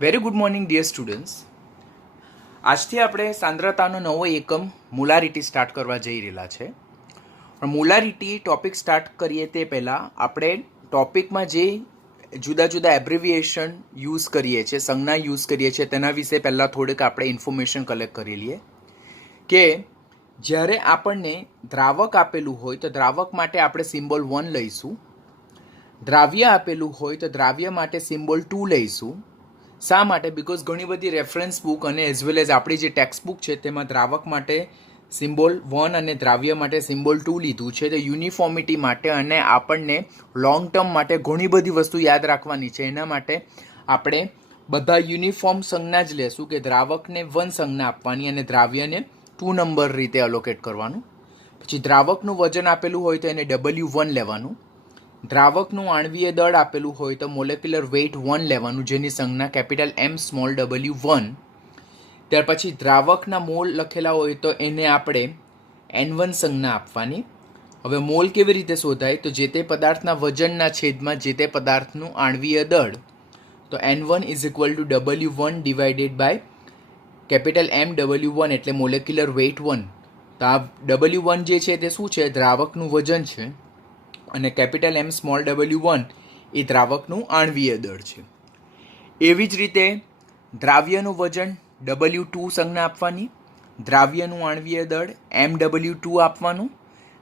Very good morning dear students. આજથી આપણે સાંદ્રતાનો નવો એકમ મોલારિટી સ્ટાર્ટ કરવા જઈ રહેલા છે. પણ મોલારિટી ટોપિક સ્ટાર્ટ કરીએ તે પહેલાં આપણે ટોપિકમાં જે જુદા જુદા એબ્રિવિએશન યુઝ કરીએ છીએ, સંજ્ઞા યુઝ કરીએ છીએ, તેના વિશે પહેલાં થોડીક આપણે ઇન્ફોર્મેશન કલેક્ટ કરી લઈએ કે જ્યારે આપણને દ્રાવક આપેલું હોય તો દ્રાવક માટે આપણે સિમ્બોલ 1 લઈશું. દ્રાવ્ય આપેલું હોય તો દ્રાવ્ય માટે સિમ્બોલ 2 લઈશું. શા માટે? બિકોઝ ઘણી બધી રેફરન્સ બુક અને એઝ વેલ એઝ આપણી જે ટેક્સ્ટ બુક છે તેમાં દ્રાવક માટે સિમ્બોલ 1 અને દ્રાવ્ય માટે સિમ્બોલ 2 લીધું છે. તો યુનિફોર્મિટી માટે અને આપણને લોંગ ટર્મ માટે ઘણી બધી વસ્તુ યાદ રાખવાની છે. એના માટે આપણે બધા યુનિફોર્મ સંજ્ઞા જ લેશું કે દ્રાવકને 1 સંજ્ઞા આપવાની અને દ્રાવ્યને 2 નંબર રીતે અલોકેટ કરવાનું. પછી દ્રાવકનું વજન આપેલું હોય તો એને W1 લેવાનું. દ્રાવકનું આણ્વીય દળ આપેલું હોય તો મોલેક્યુલર વેઇટ 1 લેવાનું, જેની સંજ્ઞા કેપિટલ M સ્મોલ w1. ત્યાર પછી દ્રાવકના મોલ લખેલા હોય તો એને આપણે N1 સંજ્ઞા આપવાની. હવે મોલ કેવી રીતે શોધાય? તો જે તે પદાર્થના વજનના છેદમાં જે તે પદાર્થનું આણ્વીય દળ, તો N1 is equal to W1 divided by capital M W1 એટલે મોલેક્યુલર વેઇટ 1. તો આ W1 જે છે તે શું છે? દ્રાવકનું વજન છે અને કેપિટલ M સ્મોલ w1 એ દ્રાવકનું આણ્વીય દળ છે. એવી જ રીતે દ્રાવ્યનું વજન W2 સંજ્ઞા આપવાની, દ્રાવ્યનું આણ્વીય દળ MW2 આપવાનું,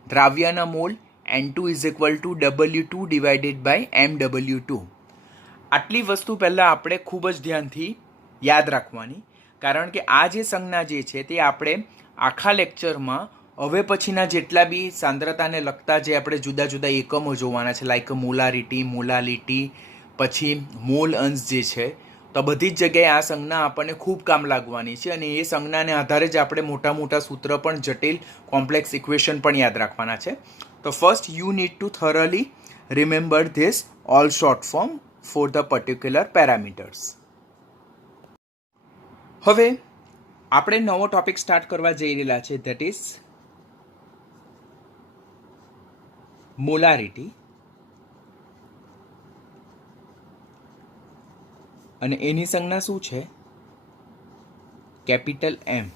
દ્રાવ્યના mole N2 is equal to W2 divided by MW2. આટલી વસ્તુ પહેલાં આપણે ખૂબ જ ધ્યાનથી યાદ રાખવાની, કારણ કે આ જે સંજ્ઞા જે છે તે આપણે આખા લેક્ચરમાં હવે પછીના જેટલા બી સાંદ્રતાને લગતા જે આપણે જુદા જુદા એકમો જોવાના છે, લાઈક મોલારિટી, મોલાલિટી, પછી મોલ અંશ જે છે, તો બધી જ જગ્યાએ આ સંજ્ઞા આપણને ખૂબ કામ લાગવાની છે. અને એ સંજ્ઞાને આધારે જ આપણે મોટા મોટા સૂત્ર પણ, જટિલ કોમ્પ્લેક્સ ઇક્વેશન પણ યાદ રાખવાના છે. તો first you need to thoroughly remember this all short form for the particular parameters. હવે આપણે નવો ટોપિક સ્ટાર્ટ કરવા જઈ રહેલા છે, ધેટ ઇઝ મોલારિટી. અને એની સંજ્ઞા શું છે? Capital M.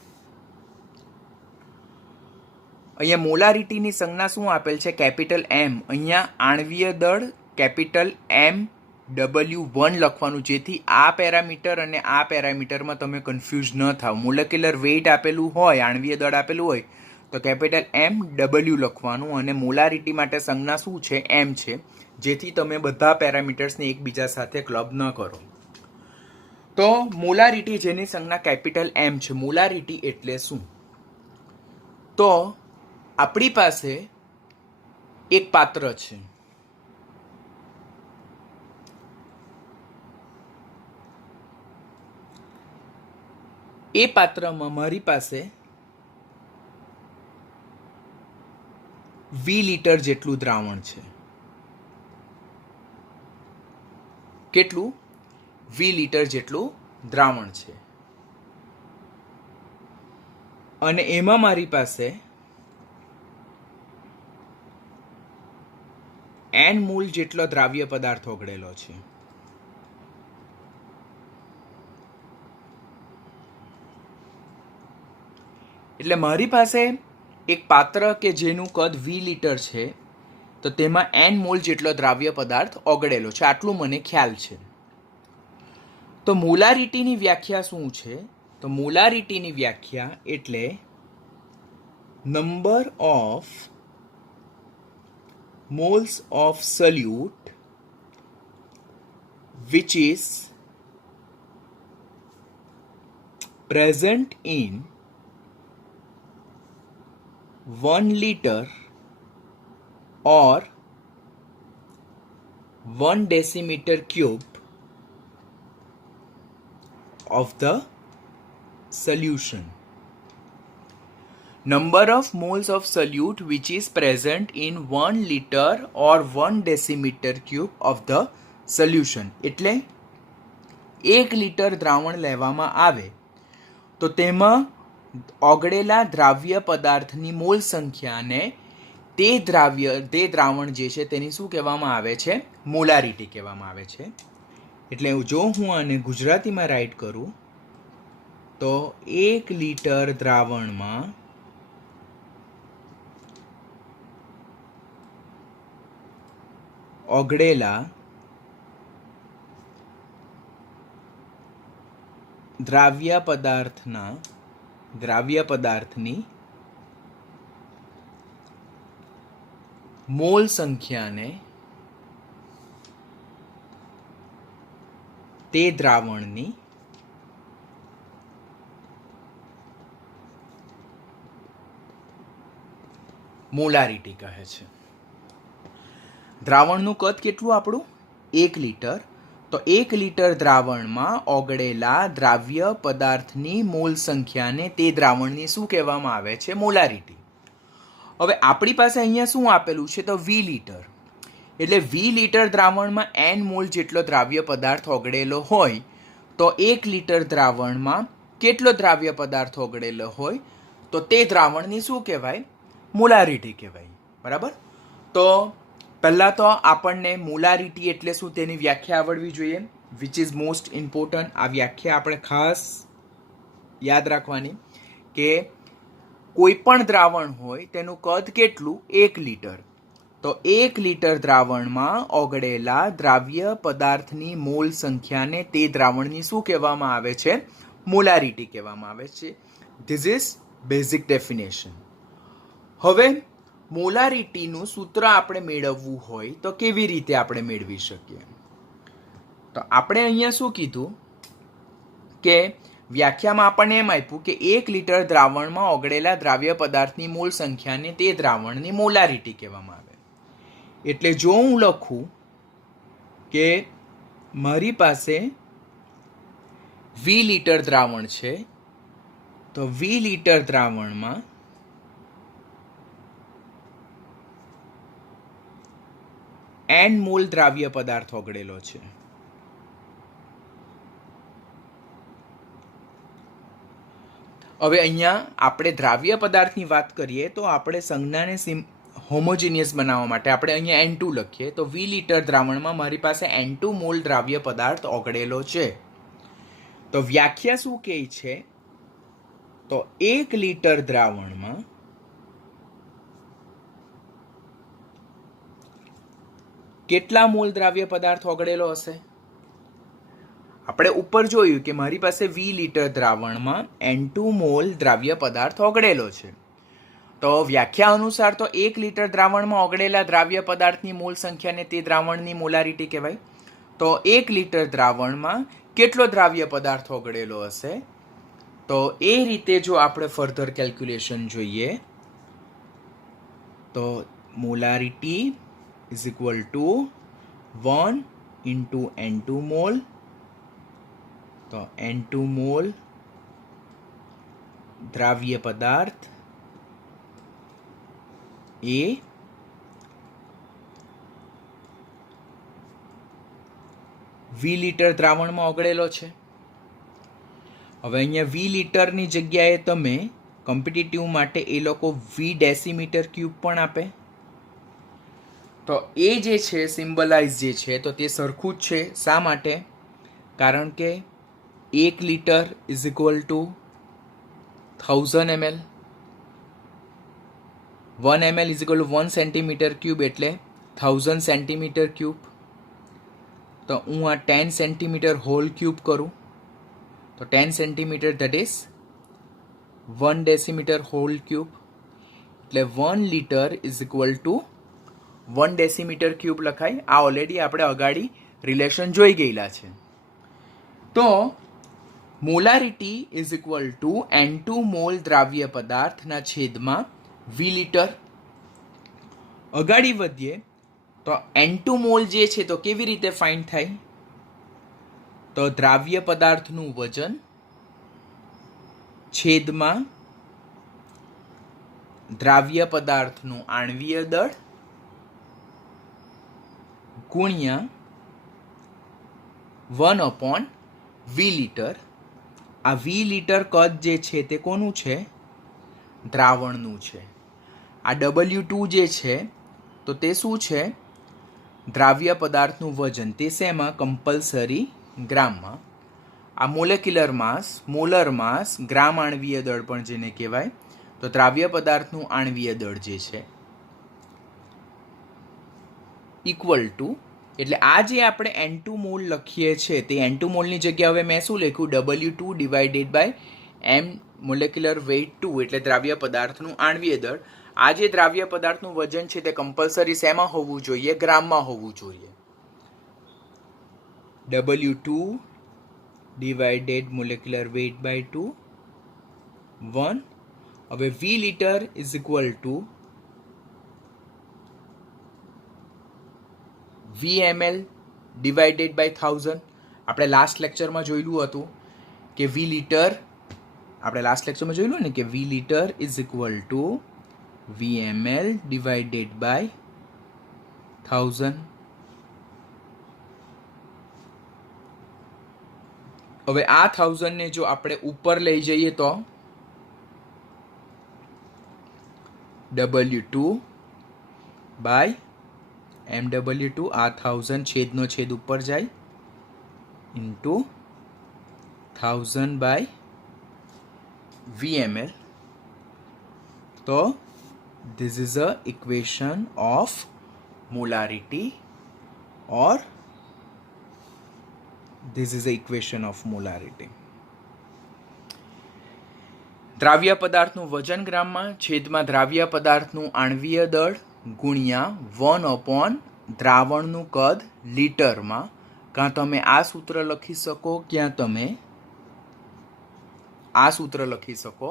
અહીંયા મોલારિટીની સંજ્ઞા શું આપેલ છે? Capital M. અહીંયા આણ્વીય દળ કેપિટલ M W1 લખવાનું, જેથી આ પેરામીટર અને આ પેરામીટરમાં તમે કન્ફ્યુઝ ન થાવ. મોલેક્યુલર વેઇટ આપેલું હોય, આણ્વીય દળ આપેલું હોય તો કેપિટલ M W લખવાનું, અને મોલારિટી માટે સંજ્ઞા શું છે? M છે, જેથી તમે બધા પેરામીટર્સને એકબીજા સાથે ક્લબ ન કરો. તો મોલારિટી જેની સંજ્ઞા કેપિટલ M છે, મોલારિટી એટલે શું? તો આપણી પાસે એક પાત્ર છે. એ પાત્રમાં મારી પાસે 20 લીટર જેટલું દ્રાવણ છે. કેટલું? 20 લીટર જેટલું દ્રાવણ છે. અને એમાં મારી પાસે N મોલ જેટલો દ્રાવ્ય પદાર્થ ઓગળેલો છે. એટલે મારી પાસે એક પાત્ર કે જેનું કદ 20 લીટર છે, તો તેમાં N મોલ જેટલો દ્રાવ્ય પદાર્થ ઓગળેલો છે, આટલું મને ખ્યાલ છે. તો મોલારિટીની વ્યાખ્યા શું છે? તો મોલારિટીની વ્યાખ્યા એટલે number of moles of solute which is present in 1 liter or 1 decimeter cube of the solution. Number of moles of solute which is present in 1 liter or 1 decimeter cube of the solution. એટલે 1 litre દ્રાવણ લેવામાં આવે તો તેમાં ઓગળેલા દ્રાવ્ય પદાર્થની mall સંખ્યાને તે દ્રાવણ જે છે તેની શું કહેવામાં આવે છે? મોલારિટી કહેવામાં આવે છે. એટલે જો હું આને ગુજરાતીમાં રાઈટ કરું તો 1 લીટર દ્રાવણમાં ઓગળેલા દ્રાવ્ય પદાર્થની મોલ સંખ્યાને તે દ્રાવણની મોલારિટી કહે છે. દ્રાવણનું કદ કેટલું આપણું? 1 લીટર. તો 1 લીટર દ્રાવણમાં ઓગળેલા દ્રાવ્ય પદાર્થની મોલ સંખ્યાને તે દ્રાવણની શું કહેવામાં આવે છે? મોલારિટી. હવે આપણી પાસે અહીંયા શું આપેલું છે? તો વી લીટર. એટલે વી લીટર દ્રાવણમાં n મોલ જેટલો દ્રાવ્ય પદાર્થ ઓગળેલો હોય તો 1 લીટર દ્રાવણમાં કેટલો દ્રાવ્ય પદાર્થ ઓગળેલો હોય તો તે દ્રાવણની શું કહેવાય? મોલારિટી કહેવાય. બરાબર. તો પહેલાં તો આપણને મોલારિટી એટલે શું તેની વ્યાખ્યા આવડવી જોઈએ, વિચ ઇઝ મોસ્ટ ઇમ્પોર્ટન્ટ. આ વ્યાખ્યા આપણે ખાસ યાદ રાખવાની કે કોઈ પણ દ્રાવણ હોય તેનું કદ કેટલું? 1 લીટર. તો 1 લીટર દ્રાવણમાં ઓગળેલા દ્રાવ્ય પદાર્થની મોલ સંખ્યાને તે દ્રાવણની શું કહેવામાં આવે છે? મોલારિટી કહેવામાં આવે છે. This is basic definition. હવે મોલારિટીનું સૂત્ર આપણે મેળવવું હોય તો કેવી રીતે આપણે મેળવી શકીએ? તો આપણે અહીંયા શું કીધું કે વ્યાખ્યામાં આપણને એમ આપ્યું કે 1 લીટર દ્રાવણમાં ઓગળેલા દ્રાવ્ય પદાર્થની મોલ સંખ્યાને તે દ્રાવણની મોલારિટી કહેવામાં આવે. એટલે જો હું લખું કે મારી પાસે 20 લીટર દ્રાવણ છે તો 20 લીટર દ્રાવણમાં n મોલ દ્રાવ્ય પદાર્થ ઓગળેલો છે. હવે અહીંયા આપણે દ્રાવ્ય પદાર્થની વાત કરીએ તો આપણે સંજ્ઞાને હોમોજીનિયસ બનાવવા માટે આપણે અહીંયા N2 લખીએ તો 20 લીટર દ્રાવણમાં મારી પાસે N2 મોલ દ્રાવ્ય પદાર્થ ઓગળેલો છે. તો વ્યાખ્યા શું કહે છે? તો 1 લીટર દ્રાવણમાં કેટલા મોલ દ્રાવ્ય પદાર્થ ઓગળેલો હશે? આપણે ઉપર જોયું કે મારી પાસે 20 લીટર દ્રાવણમાં N2 મોલ દ્રાવ્ય પદાર્થ ઓગળેલો છે. તો વ્યાખ્યા અનુસાર તો 1 લીટર દ્રાવણમાં ઓગળેલા દ્રાવ્ય પદાર્થની મોલ સંખ્યાને તે દ્રાવણની મોલારિટી કહેવાય. તો 1 લીટર દ્રાવણમાં કેટલો દ્રાવ્ય પદાર્થ ઓગળેલો હશે? તો એ રીતે જો આપણે ફર્ધર કેલ્ક્યુલેશન જોઈએ તો molarity is equal to 1 into N2 mall. તો N2 મોલ દ્રાવ્ય પદાર્થ એ વી લીટર દ્રાવણમાં ઓગળેલો છે. હવે અહીંયા વી લીટરની જગ્યાએ તમે કોમ્પિટિટિવ માટે એ લોકો વી ડેસીમીટર ક્યુબ પણ આપે. તો એ જે છે સિમ્બલાઇઝ જે છે તો તે સરખું જ છે. શા માટે? કારણ કે 1 litre is equal two 1000 ml, 1 ml is equal to 1 centimetre cube એટલે 1000 સેન્ટીમીટર ક્યુબ. તો હું આ 10 સેન્ટીમીટર હોલ ક્યુબ કરું તો 10 centimetre that is 1 decimetre whole cube એટલે 1 litre is equal to 1 decimetre cube લખાય. આ ઓલરેડી આપણે અગાડી રિલેશન જોઈ ગયેલા છે. તો molarity is equal to N2 mall દ્રાવ્ય પદાર્થના છેદમાં વી લીટર. અગાડી વધીએ તો N2 મોલ જે છે તો કેવી રીતે ફાઇન્ડ થાય? તો દ્રાવ્ય પદાર્થનું વજન છેદમાં દ્રાવ્ય પદાર્થનું આણ્વીય દળ ગુણ્યા 1/V લીટર. આ વી લીટર કદ જે છે તે કોનું છે? દ્રાવણનું છે. આ W2 જે છે તો તે શું છે? દ્રાવ્ય પદાર્થનું વજન. તે શેમાં કમ્પલસરી ગ્રામમાં. આ મોલેક્યુલર માસ, મોલર માસ, ગ્રામ આણવીય દળ પણ જેને કહેવાય. તો દ્રાવ્ય પદાર્થનું આણવીય દળ જે છે ઇક્વલ ટુ, એટલે આ જે આપણે N2 મોલ લખીએ છીએ તે N2 મોલની જગ્યા હવે મેં શું લખ્યું, W2 divided by M molecular weight 2, એટલે દ્રાવ્ય પદાર્થનું આણવીય દળ. આ જે દ્રાવ્ય પદાર્થનું વજન છે તે કમ્પલસરી શેમાં હોવું જોઈએ, ગ્રામમાં હોવું જોઈએ. W2 divided molecular weight by 2 1. હવે V litre is equal to VmL divided by 1000. આપણે લાસ્ટ લેક્ચરમાં જોયેલું હતું કે V litre is equal to VmL divided by 1000. હવે આ 1000 ને જો આપણે ઉપર લઈ જઈએ તો W2 બાય MW2, આ 1000 છેદનો છેદ ઉપર જાય ઇન્ટુ 1000 બાય VmL. તો this is a equation of molarity, or this is a equation of molarity. દ્રાવ્ય પદાર્થનું વજન ગ્રામમાં છેદમાં દ્રાવ્ય પદાર્થનું આણવીય દળ ગુણ્યા 1/, દ્રાવણનું કદ લીટરમાં. કાં તમે આ સૂત્ર લખી શકો, ક્યાં તમે આ સૂત્ર લખી શકો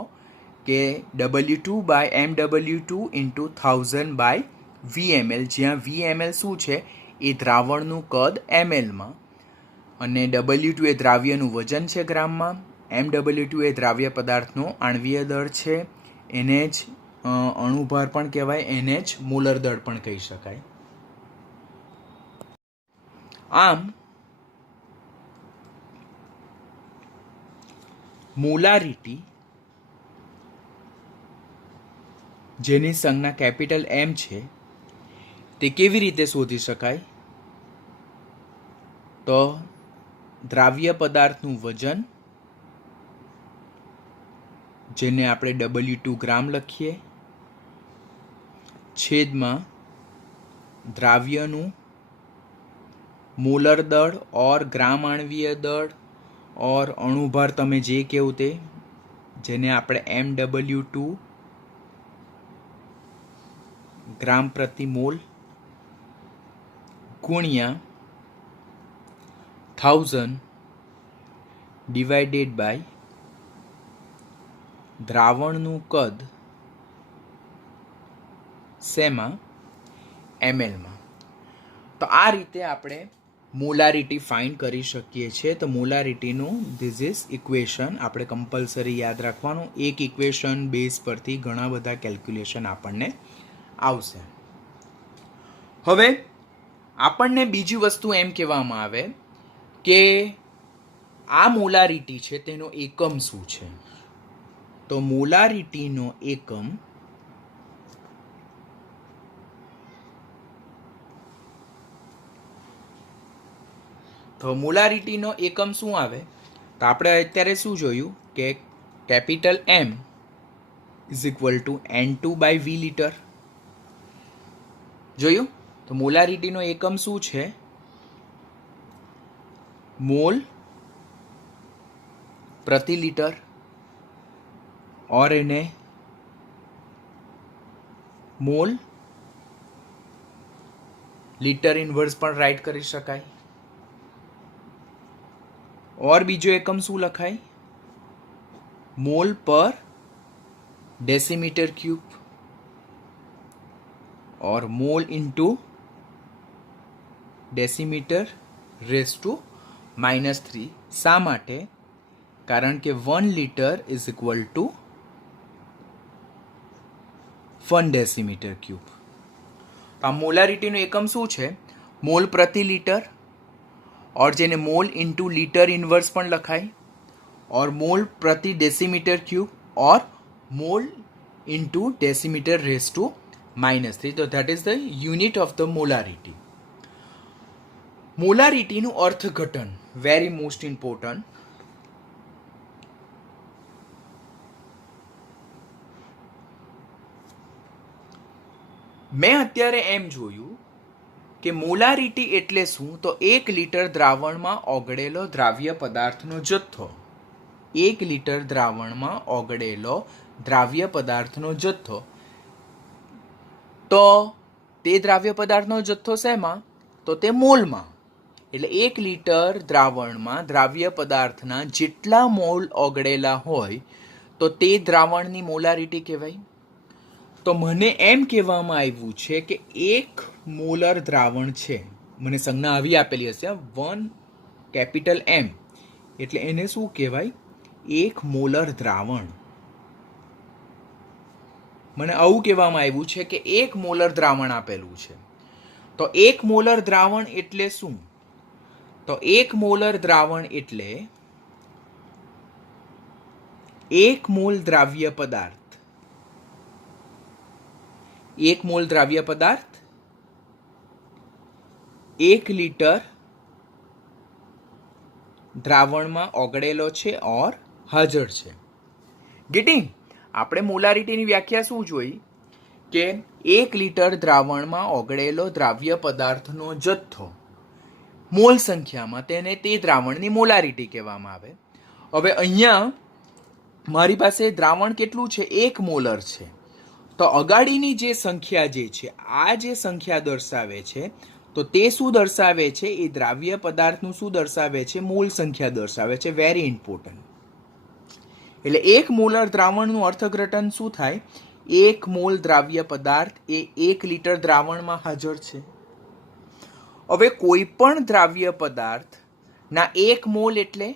કે W2 by MW2 into 1000 by VmL, જ્યાં VmL શું છે એ દ્રાવણનું કદ mlમાં, અને W2 એ દ્રાવ્યનું વજન છે ગ્રામમાં, MW2 એ દ્રાવ્ય પદાર્થનો આણવીય દળ છે, એને જ અણુભાર પણ કહેવાય, એને જ મોલર દળ પણ કહી શકાય. આમ મોલારિટી જેની સંજ્ઞા કેપિટલ M છે તે કેવી રીતે શોધી શકાય? તો દ્રાવ્ય પદાર્થનું વજન, જેને આપણે W2 ગ્રામ લખીએ, છેદમાં દ્રાવ્યનું મોલર દળ ઓર ગ્રામ આણવીય દળ ઓર અણુભાર, તમે જે કહેવું તે, જેને આપણે MW2 ગ્રામ પ્રતિ મોલ ગુણ્યા 1000 ડિવાઇડેડ બાય દ્રાવણનું કદ શેમાં, mlમાં. તો આ રીતે આપણે મોલારિટી ફાઇન્ડ કરી શકીએ છીએ. તો મોલારિટીનું ધીસ ઇઝ ઇક્વેશન આપણે કમ્પલસરી યાદ રાખવાનું. એક ઇક્વેશન બેઝ પરથી ઘણા બધા કેલ્ક્યુલેશન આપણને આવશે. હવે આપણને બીજી વસ્તુ એમ કહેવામાં આવે કે આ મોલારિટી છે તેનો એકમ શું છે. તો મોલારિટીનો એકમ શું આવે? તો આપણે અત્યારે શું જોયું કે capital M is equal to N2 by V litre જોયું. તો મોલારિટીનો એકમ શું છે? મોલ પ્રતિ લિટર, और इन्हें मोल लीटर इनवर्स पर राइट कर शकाय. और बीजो एकम शू लखाय? मोल पर डेसीमीटर क्यूब, और mole into decimetre raise to -3. शा माटे? कारण के 1 litre is equal to 1 decimetre cube. तो आ मोलारिटीનો એકમ શું છે? મોલ પ્રતિ લિટર, और જેને મોલ ઇન્ટુ લિટર ઇન્વર્સ પણ લખાય, और મોલ પ્રતિ ડેસીમીટર ક્યુબ, और mole into decimetre raise to -3. તો that is the unit of the molarity. મોલારિટીનું અર્થઘટન વેરી મોસ્ટ ઇમ્પોર્ટન્ટ. મેં અત્યારે એમ જોયું કે મોલારિટી એટલે શું, તો 1 લિટર દ્રાવણમાં ઓગળેલો દ્રાવ્ય પદાર્થનો જથ્થો. 1 લિટર દ્રાવણમાં ઓગળેલો દ્રાવ્ય પદાર્થનો જથ્થો. તો તે દ્રાવ્ય પદાર્થનો જથ્થો શેમાં, તો તે મોલમાં. એટલે 1 લિટર દ્રાવણમાં દ્રાવ્ય પદાર્થના જેટલા મોલ ઓગળેલા હોય તો તે દ્રાવણની મોલારિટી કહેવાય. તો મને એમ કહેવામાં આવ્યું છે કે 1 મોલર દ્રાવણ છે, મને સંજ્ઞા આવી આપેલી હશે 1 કેપિટલ M, એટલે એને શું કહેવાય, 1 મોલર દ્રાવણ. મને આવું કહેવામાં આવ્યું છે કે 1 મોલર દ્રાવણ આપેલું છે. તો 1 મોલર દ્રાવણ એટલે શું, તો 1 મોલર દ્રાવણ એટલે 1 મોલ દ્રાવ્ય પદાર્થ. 1 મોલ દ્રાવ્ય પદાર્થ 1 લિટર દ્રાવણમાં ઓગળેલો છે ઓર હાજર છે. ગેટિંગ? આપણે મોલારિટીની વ્યાખ્યા શું જોઈ કે 1 લિટર દ્રાવણમાં ઓગળેલો દ્રાવ્ય પદાર્થનો જથ્થો મોલ સંખ્યામાં, તેને તે દ્રાવણની મોલારિટી કહેવામાં આવે. હવે અહીંયા મારી પાસે દ્રાવણ કેટલું છે, 1 મોલર છે. તો અગાડીની જે સંખ્યા જે છે, આ જે સંખ્યા દર્શાવે છે, તો તે શું દર્શાવે છે, એ દ્રાવ્ય પદાર્થનું શું દર્શાવે છે, મોલ સંખ્યા દર્શાવે છે. Very important. એટલે 1 મોલર દ્રાવણનું અર્થઘટન શું થાય, 1 મોલ દ્રાવ્ય પદાર્થ એ 1 લિટર દ્રાવણમાં હાજર છે. હવે કોઈ પણ દ્રાવ્ય પદાર્થના 1 મોલ એટલે,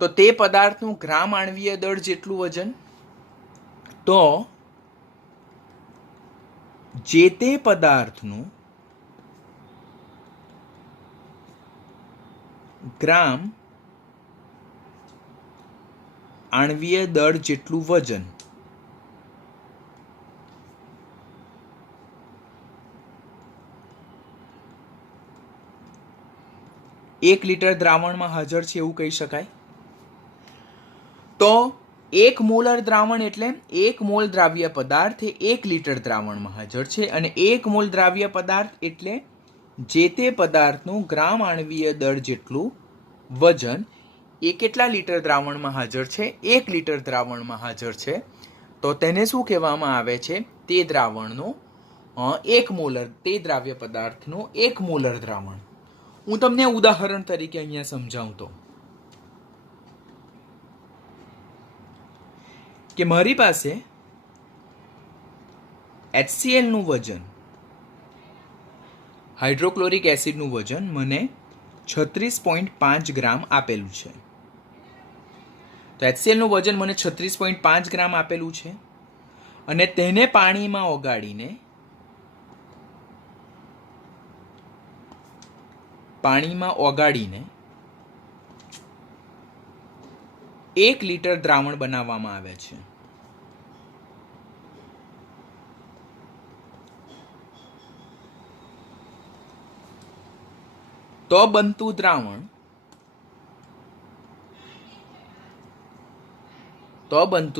તો તે પદાર્થનું ગ્રામ આણ્વીય દળ જેટલું વજન. તો જે તે પદાર્થનું ગ્રામ આણ્વીય દળ જેટલું વજન. એક લિટર દ્રાવણમાં હાજર છે એવું કહી શકાય. તો 1 મોલર દ્રાવણ એટલે 1 મોલ દ્રાવ્ય પદાર્થ એ 1 લિટર દ્રાવણમાં હાજર છે, અને 1 મોલ દ્રાવ્ય પદાર્થ એટલે જે તે પદાર્થનું ગ્રામ આણ્વીય દળ જેટલું વજન એ કેટલા લિટર દ્રાવણમાં હાજર છે, 1 લિટર દ્રાવણમાં હાજર છે. તો તેને શું કહેવામાં આવે છે, તે દ્રાવણનું 1 મોલર, તે દ્રાવ્ય પદાર્થનું 1 મોલર દ્રાવણ. હું તમને ઉદાહરણ તરીકે અહીંયા સમજાવું તો કે મારી પાસે HCl નું વજન, હાઇડ્રોક્લોરિક એસિડનું વજન મને 36.5 ગ્રામ આપેલું છે. તો HCl નું વજન મને 36.5 ગ્રામ આપેલું છે, અને તેને પાણીમાં ઓગાળીને 1 લિટર દ્રાવણ બનાવવામાં આવે છે. તો બનતું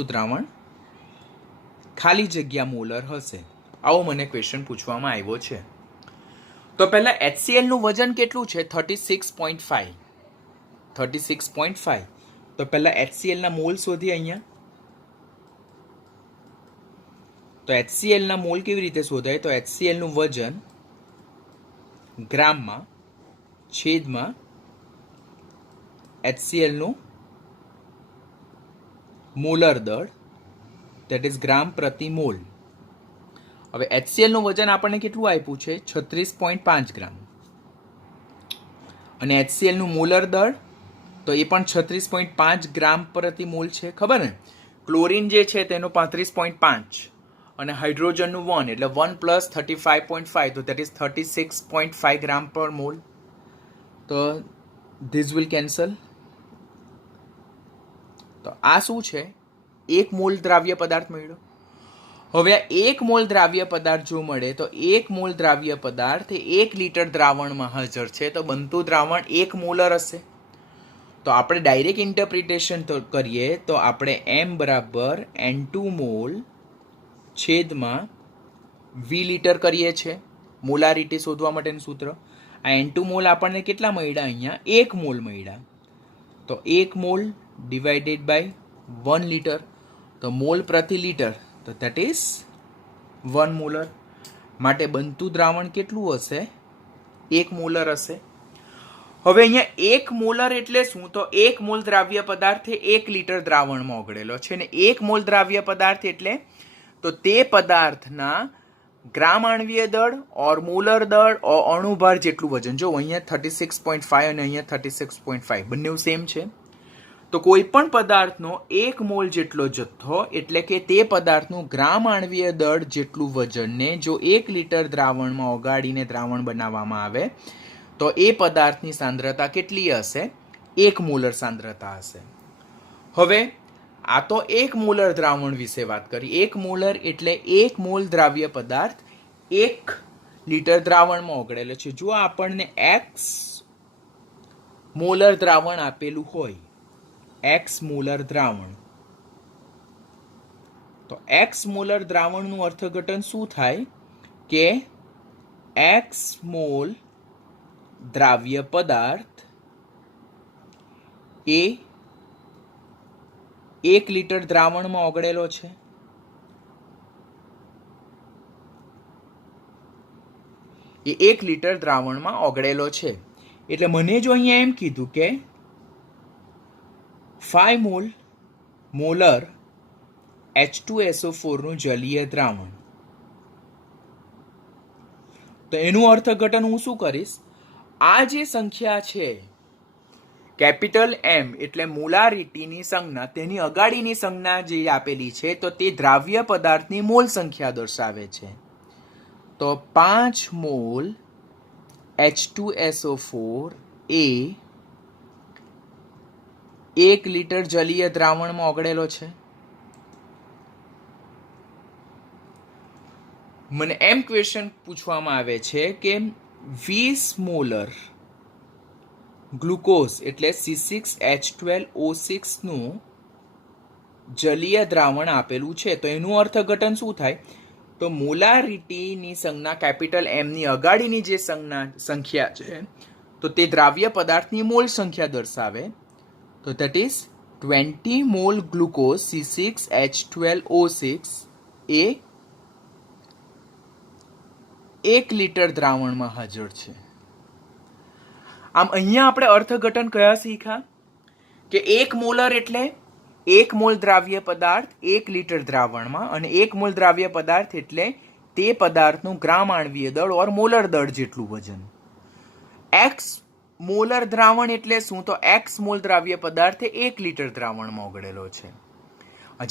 દ્રાવણ ખાલી જગ્યા મોલર હશે. આવો મને ક્વેશ્ચન પૂછવામાં આવ્યો છે. તો પહેલા HCl નું વજન કેટલું છે, 36.5. તો પહેલા HCl ના મોલ શોધી અહીંયા. તો HCl ના મોલ કેવી રીતે શોધાય, તો HCl નું વજન ગ્રામમાં છેદમાં HCl નું મોલર દળ, that is ગ્રામ પ્રતિ મોલ. હવે HCl નું વજન આપણને કેટલું આપ્યું છે, 36.5 ગ્રામ, અને HCl નું મોલર દળ તો એ પણ 36.5 ગ્રામ પ્રતિ મોલ છે. ખબર ને, ક્લોરીન જે છે તેનો 35.5 અને હાઇડ્રોજનનું 1 એટલે 1 પ્લસ 35.5, તો that is 36.5 ગ્રામ પર મોલ. તો this will cancel. તો આ શું છે, 1 મોલ દ્રાવ્ય પદાર્થ મળ્યો. હવે આ 1 મોલ દ્રાવ્ય પદાર્થ જો મળે તો 1 મોલ દ્રાવ્ય પદાર્થ એ 1 લિટર દ્રાવણમાં હાજર છે, તો બનતું દ્રાવણ 1 મોલર હશે. તો આપણે ડાયરેક્ટ ઇન્ટરપ્રિટેશન તો કરીએ તો આપણે એમ બરાબર N2 મોલ છેદમાં વી લીટર કરીએ છીએ મોલારિટી શોધવા માટેનું સૂત્ર. આ N2 મોલ આપણને કેટલા મળ્યા? અહીંયા 1 મોલ મળ્યા. તો 1 મોલ ડિવાઇડેડ બાય 1 લીટર, તો મોલ પ્રતિ લીટર, તો દેટ ઇઝ 1 મોલર. માટે બનતું દ્રાવણ કેટલું હશે? 1 મોલર હશે. હવે અહીંયા 1 મોલર એટલે શું? તો 1 મોલ દ્રાવ્ય પદાર્થ એ 1 લીટર દ્રાવણમાં ઓગળેલો છે ને 1 મોલ દ્રાવ્ય પદાર્થ એટલે તો તે પદાર્થના ગ્રામ આણ્વીય દળ ઓર મોલર દળ ઓર અણુભાર જેટલું વજન. જો અહીંયા 36.5 અને અહીંયા 36.5 બંને સેમ છે. તો કોઈ પણ પદાર્થનો 1 મોલ જેટલો જથ્થો એટલે કે તે પદાર્થનું ગ્રામ આણ્વીય દળ જેટલું વજનને જો 1 લીટર દ્રાવણમાં ઓગાળીને દ્રાવણ બનાવવામાં આવે તો એ પદાર્થની સાંદ્રતા કેટલી હશે? 1 મોલર સાંદ્રતા હશે. હવે આ તો 1 મોલર દ્રાવણ વિશે વાત કરી. 1 મોલર એટલે 1 મોલ દ્રાવ્ય પદાર્થ 1 લીટર દ્રાવણમાં ઓગળેલો છે. જો આપણને x મોલર દ્રાવણ આપેલું હોય, x મોલર દ્રાવણ, તો x મોલર દ્રાવણનું અર્થઘટન શું થાય કે x મોલ દ્રાવ્ય પદાર્થ એ 1 લીટર દ્રાવણમાં ઓગળેલો છે. એ 1 લીટર દ્રાવણમાં ઓગળેલો છે. એટલે મને જો અહીંયા એમ કીધું કે 5 મોલર H2SO4 નું જલીય દ્રાવણ, તો એનું અર્થઘટન હું શું કરીશ? આ જે સંખ્યા છે કેપિટલ M એટલે મોલારિટીની સંજ્ઞા, તેની અગાડીની સંજ્ઞા જે આપેલી છે તો તે દ્રાવ્ય પદાર્થની મોલ સંખ્યા દર્શાવે છે. તો 5 મોલ H2SO4 એ 1 લીટર જલીય દ્રાવણમાં ઓગળેલો છે. મને એમ ક્વેશ્ચન પૂછવામાં આવે છે કે 20 મોલર ગ્લુકોઝ એટલે C6H12O6 નું જલીય દ્રાવણ આપેલું છે, તો એનું અર્થઘટન શું થાય? તો મોલારિટીની સંજ્ઞા કેપિટલ M ની અગાડીની જે સંખ્યા છે તો તે દ્રાવ્ય પદાર્થની મોલ સંખ્યા દર્શાવે. તો that is 20 mole glucose C6H12O6 એ 1 લીટર દ્રાવણમાં હાજર છે. આમ અહીંયા આપણે અર્થઘટન કયા શીખ્યા કે 1 મોલર એટલે 1 મોલ દ્રાવ્ય પદાર્થ 1 લીટર દ્રાવણમાં, અને 1 મોલ દ્રાવ્ય પદાર્થ એટલે તે પદાર્થનું ગ્રામ આણ્વીય દળ ઓર મોલર દળ જેટલું વજન. x મોલર દ્રાવણ એટલે શું? તો x મોલ દ્રાવ્ય પદાર્થ 1 લીટર દ્રાવણમાં ઓગળેલો છે.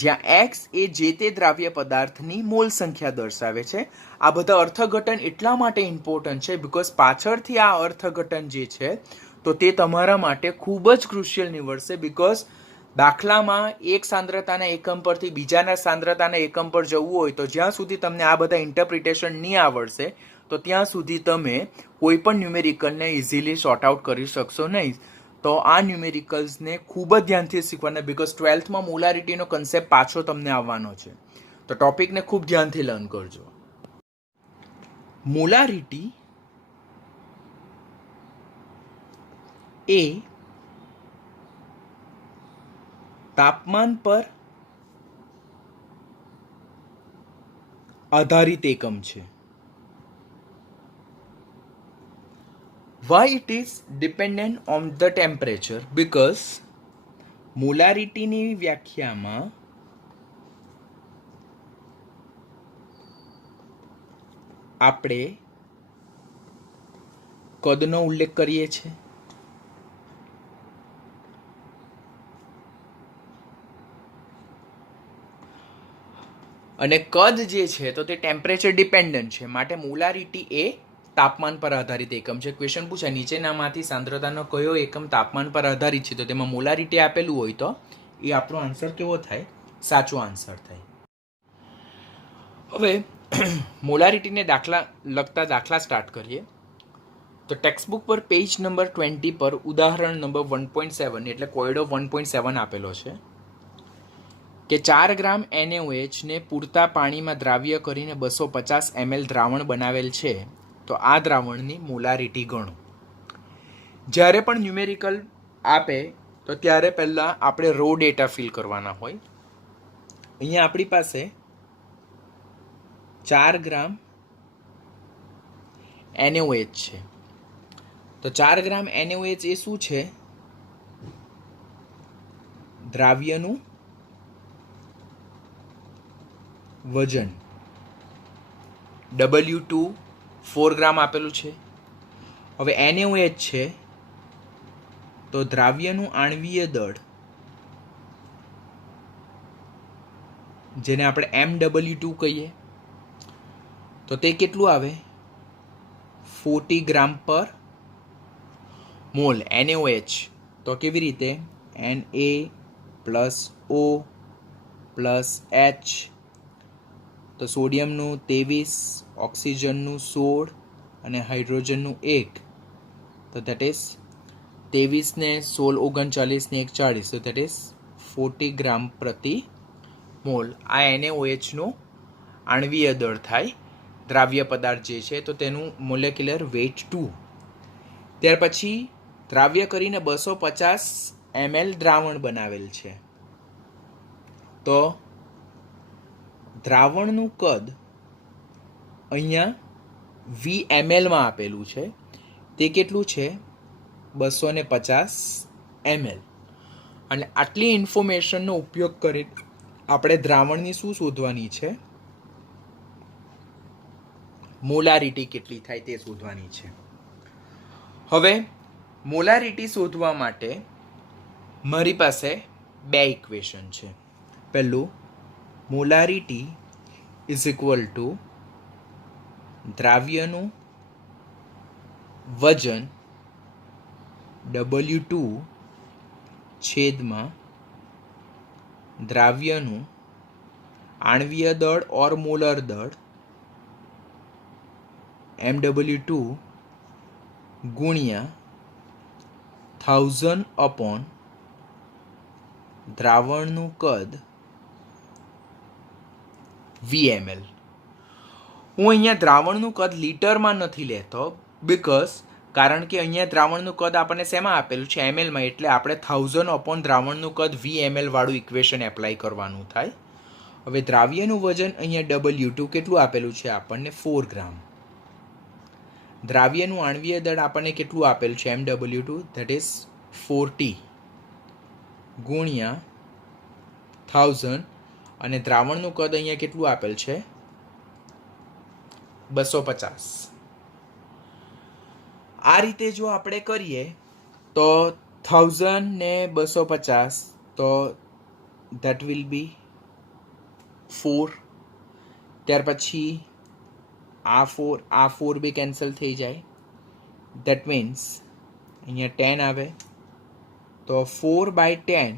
જ્યાં x એ જે તે દ્રાવ્ય પદાર્થની મોલ સંખ્યા દર્શાવે છે. આ બધા અર્થઘટન એટલા માટે ઇમ્પોર્ટન્ટ છે બીકોઝ પાછળથી આ અર્થઘટન જે છે તો તે તમારા માટે ખૂબ જ ક્રુશિયલ નીવડશે. બીકોઝ દાખલામાં એક સાંદ્રતાના એકમ પરથી બીજાના સાંદ્રતાના એકમ પર જવું હોય તો જ્યાં સુધી તમને આ બધા ઇન્ટરપ્રિટેશન નહીં આવડશે તો ત્યાં સુધી તમે કોઈ પણ ન્યુમેરિકલને ઇઝીલી સોર્ટ આઉટ કરી શકશો નહીં. તો આ ન્યુમેરિકલ્સને ખૂબ જ ધ્યાનથી શીખવાના, બીકોઝ 12થમાં મોલારિટીનો કન્સેપ્ટ પાછો તમને આવવાનો છે. તો ટોપિકને ખૂબ ધ્યાનથી લર્ન કરજો. મોલારિટી એ તાપમાન પર આધારિત એકમ છે. Why it is dependent on the temperature? Because મોલારિટીની વ્યાખ્યામાં આપણે કદનો ઉલ્લેખ કરીએ છીએ. અને કદ જે છે તો તે ટેમ્પરેચર ડિપેન્ડન્ટ છે. માટે મોલારિટી એ તાપમાન પર આધારિત એકમ છે. ક્વેશ્ચન પૂછાય નીચેનામાંથી સાંદ્રતાનો કયો એકમ તાપમાન પર આધારિત છે, તો તેમાં મોલારિટી આપેલું હોય તો એ આપણો આન્સર કેવો થાય? સાચો આન્સર થાય. હવે મોલારિટીને લગતા દાખલા સ્ટાર્ટ કરીએ. તો ટેક્સ્ટબુક પર પેજ નંબર 20 પર ઉદાહરણ નંબર 1.7 એટલે કોયડો 1.7 આપેલો છે કે 4 ગ્રામ NaOH ને પૂરતા પાણીમાં દ્રાવ્ય કરીને 250 ml દ્રાવણ બનાવેલ છે, તો આ દ્રાવણની મોલારિટી ગણો. જ્યારે પણ ન્યુમેરિકલ આપે તો ત્યારે પહેલાં આપણે રો ડેટા ફિલ કરવાના હોય. અહીંયા આપણી પાસે 4 ગ્રામ NaOH છે. તો 4 ગ્રામ NaOH એ શું છે? દ્રાવ્યનું વજન. W2 4 ગ્રામ આપેલું છે. હવે NaOH છે તો દ્રાવ્યનું આણ્વીય દળ, જેને આપણે MW2 કહીએ, તો તે કેટલું આવે? 40 ગ્રામ પર મોલ. NaOH તો કેવી રીતે? Na plus O plus H, તો સોડિયમનું 23, ઓક્સિજનનું 16 અને હાઇડ્રોજનનું 1, તો દેટ ઇઝ 23 ને 16 39 ને 1 40, તો દેટ ઇઝ 40 ગ્રામ પ્રતિ મોલ. આ NaOHનું આણ્વીય દળ થાય, દ્રાવ્ય પદાર્થ જે છે તો તેનું મોલેક્યુલર વેઇટ 2. ત્યાર પછી દ્રાવ્ય કરીને 250 ml દ્રાવણ બનાવેલ છે, તો દ્રાવણનું કદ અહીંયા VmL માં આપેલું છે, તે કેટલું છે? 250 ml. અને આટલી ઇન્ફોર્મેશનનો ઉપયોગ કરી આપણે દ્રાવણની શું શોધવાની છે? મોલારિટી કેટલી થાય તે શોધવાની છે. હવે મોલારિટી શોધવા માટે મારી પાસે બે ઇક્વેશન છે. પહેલું, મોલારિટી ઇઝ ઇક્વલ ટુ દ્રાવ્યનું વજન W2 છેદમાં દ્રાવ્યનું આણ્વીય દળ ઓર મોલર દળ MW2 ગુણ્યા 1000 અપોન દ્રાવણનું કદ VmL. હું અહીંયા દ્રાવણનું કદ લીટરમાં નથી લેતો, કારણ કે અહીંયા દ્રાવણનું કદ આપણને શેમાં આપેલું છે? mlમાં. એટલે આપણે 1000 અપોન દ્રાવણનું કદ VmL વાળું ઇક્વેશન એપ્લાય કરવાનું થાય. હવે દ્રાવ્યનું વજન અહીંયા W2 કેટલું આપેલું છે? આપણને 4 ગ્રામ. દ્રાવ્યનું આણ્વીય દળ આપણને કેટલું આપેલું છે? MW2, ધેટ ઇઝ 40 ગુણ્યા 1000, અને દ્રાવણનું કદ અહીંયા કેટલું આપેલ છે? 250. આ રીતે જો આપણે કરીએ તો 1000 ને 250, તો ધેટ વિલ બી 4. ત્યાર પછી આ 4 બી કેન્સલ થઈ જાય. દેટ મીન્સ અહીંયા 10 આવે, તો 4/10,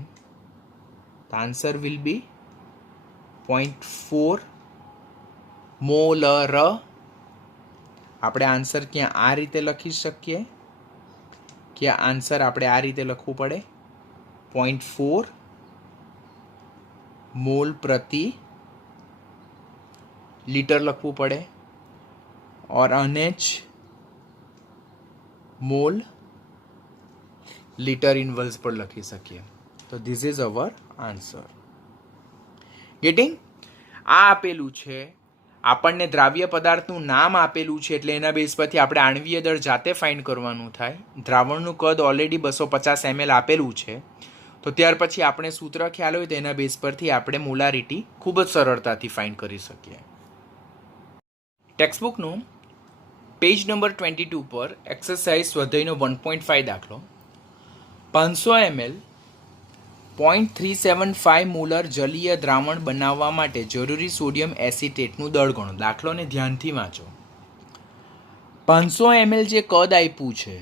the answer will be 0.4 molar. આપણે આન્સર ક્યાં આ રીતે લખી શકીએ કે આન્સર આપણે આ રીતે લખવું પડે? 0.4 મોલ પ્રતિ લીટર લખવું પડે, और NH મોલ લીટર ઇન્વર્સ પર લખી શકીએ. તો this is our answer. Getting? આ આપેલું છે, આપણને દ્રાવ્ય પદાર્થનું નામ આપેલું છે, એટલે એના બેઝ પરથી આપણે આણ્વીય દળ જાતે ફાઇન્ડ કરવાનું થાય. દ્રાવણનું કદ ઓલરેડી 250 ml આપેલું છે, તો ત્યાર પછી આપણે સૂત્ર ખ્યાલ હોય તો એના બેઝ પરથી આપણે મોલારિટી ખૂબ જ સરળતાથી ફાઇન્ડ કરી શકીએ. ટેક્સ્ટબુકનું પેજ નંબર 22 પર એક્સરસાઇઝ સ્વાધ્યાયનો 1.5 દાખલો. 500 ml 0.375 મોલર જલીય દ્રાવણ બનાવવા માટે જરૂરી સોડિયમ એસિટેટનું દળ ગણો. દાખલોને ધ્યાનથી વાંચો. 500 ml જે કદ આપ્યું છે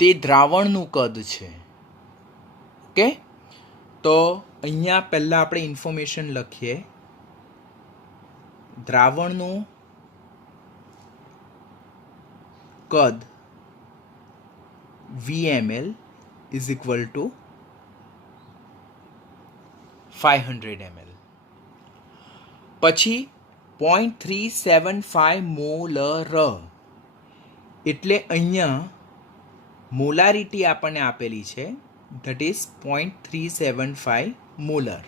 તે દ્રાવણનું કદ છે. ઓકે, તો અહીંયા પહેલાં આપણે ઇન્ફોર્મેશન લખીએ. દ્રાવણનું કદ VmL is equal to 500 ml. પછી 0.375 મોલર, એટલે અહીંયા મોલારિટી આપણને આપેલી છે, ધેટ ઇઝ 0.375 મોલર.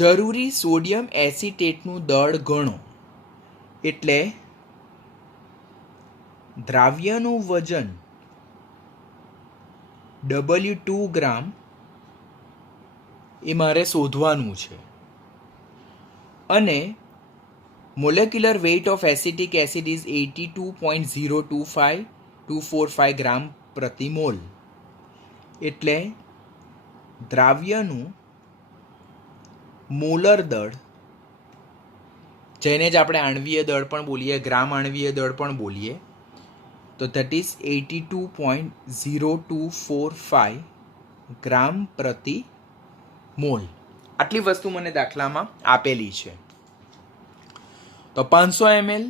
જરૂરી સોડિયમ એસિટેટનું દળ ગણો, એટલે દ્રાવ્યનું વજન W2 ગ્રામ એ મારે શોધવાનું છે અને molecular weight of acetic acid is 82.025245 gram પ્રતિ મોલ. એટલે દ્રાવ્યનું મોલર દળ, જેને જ આપણે આણ્વીય દળ પણ બોલીએ, ગ્રામ આણ્વીય દળ પણ બોલીએ, તો ધેટ ઇઝ 82.0245 ગ્રામ પ્રતિ મોલ. આટલી વસ્તુ મને દાખલામાં આપેલી છે. તો 500 ml